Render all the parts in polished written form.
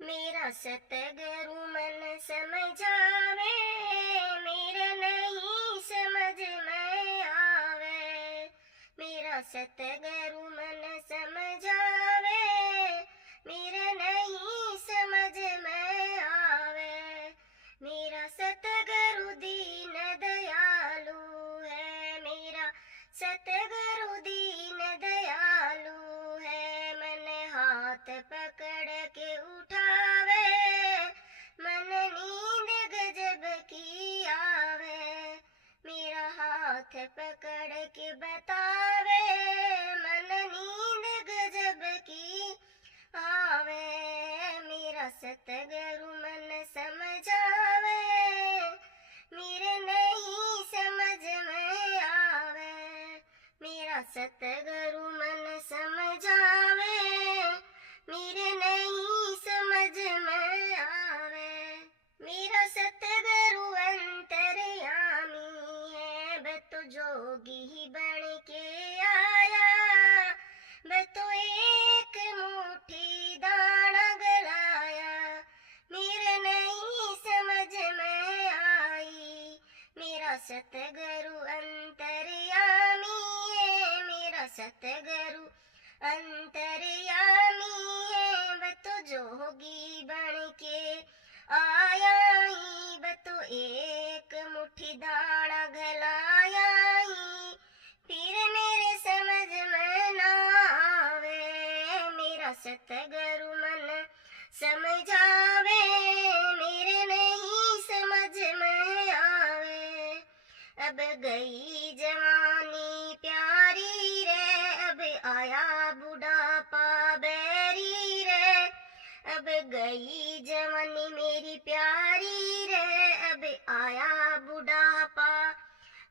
मेरा सतगुरु मन समझावे, मेरे नहीं समझ में आवे। मेरा सतगुरु मन समझावे, मेरे नहीं समझ में आवे। मेरा सतगुरु दीन दयालु है, मेरा सतगुरु दीन दयालु है। मन हाथ पकड़ के उठावे, मन नींद गजब की आवे। मेरा हाथ पकड़ के बतावे, मन नींद गजब की आवे। मेरा सतगुरु मन समझावे, मेरे नहीं समझ में आवे। मेरा सतगुरु मन समझावे, मेरे नहीं समझ में आवे। मेरा सतगुरु अंतर्यामी है, वह तो जोगी ही बन के आया। वह तो एक मुट्ठी दाना गलाया, मेरे नहीं समझ में आई। मेरा सतगुरु अंतर्यामी है, मेरा सतगुरु अंतर्यामी है। वह तो जोगी बन के आया ही, वह तो एक मुट्ठी दाना गलाया ही, फिर मेरे समझ में ना आवे। मेरा सतगुरु मन समझावे, मेरे नहीं समझ में आवे। अब गई जवानी प्यारी रे, अब आया बुढ़ापा बैरी रे। अब गई जवानी मेरी प्यारी रे, अब आया बुढ़ापा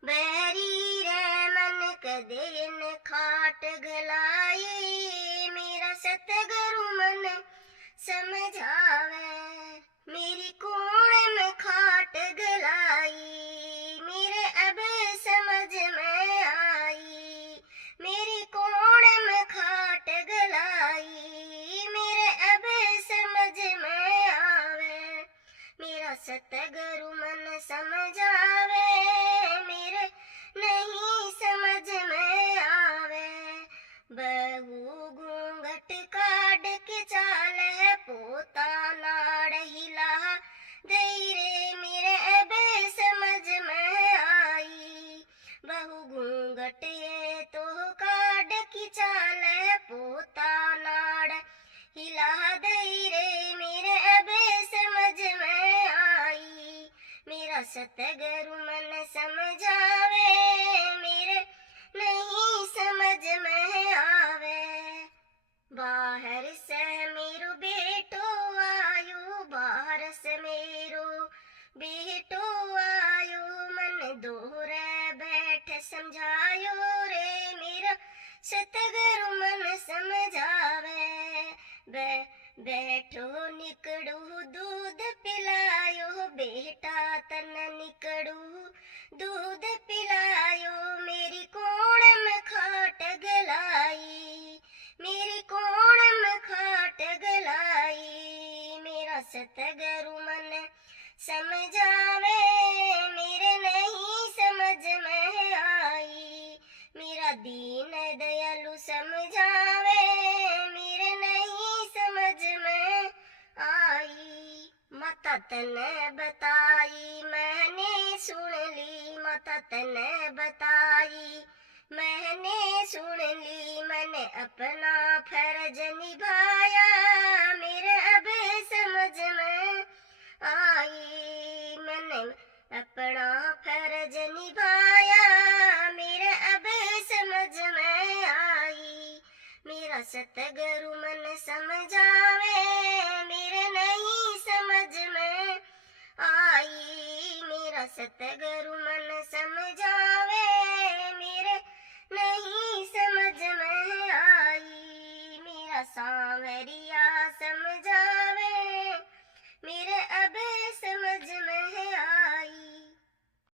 बैरी रे। मन कदे न खाट गलाई, मेरा सतगुरु मन समझावे। मेरी कोण में खाट गलाई, मेरे अब समझ में आई। मेरी कोण में खाट गलाई, मेरे अब समझ में आवे। मेरा सतगुरु मन समझावे, मेरे नहीं समझ में आवे। बहू घूंघट काढ़ के चाल है, पोता नाड़ हिला दई रे, मेरे अब समझ में आई। बहू घूंघट ये तो काढ़ की चाल है, पोता नाड़ हिला दई रे, मेरे अब समझ में आई। मेरा सतगुरु मन समझावे, मेरे नहीं समझ में आवे। बाहर से मेरो बेटो आयो, बाहर से मेरो बेटो आयो। मन दोहरे बैठ समझायो रे, मेरा सतगुरु मन समझावे। बैठो निकड़ू दूध पिलायो, बेटा तन निकड़ू दूध पिलायो। मेरी कोण में खाट गलाई, मेरी कोण में खाट गलाई। मेरा सतगुरु मन समझावे, मेरे नहीं समझ में आई। मेरा दीन दयालु समझावे, मेरे नहीं समझ में आई। माता तने बताई मैंने सुन ली, माता तने बताई मैंने सुन ली। मैंने अपना फर्ज निभाया, मेरे अब समझ में आई। मैंने अपना फर्ज निभाया, मेरे अब समझ में आई। मेरा सतगुरु मन समझावे, मेरे नहीं समझ में आई। मेरा सतगुरु मन समझ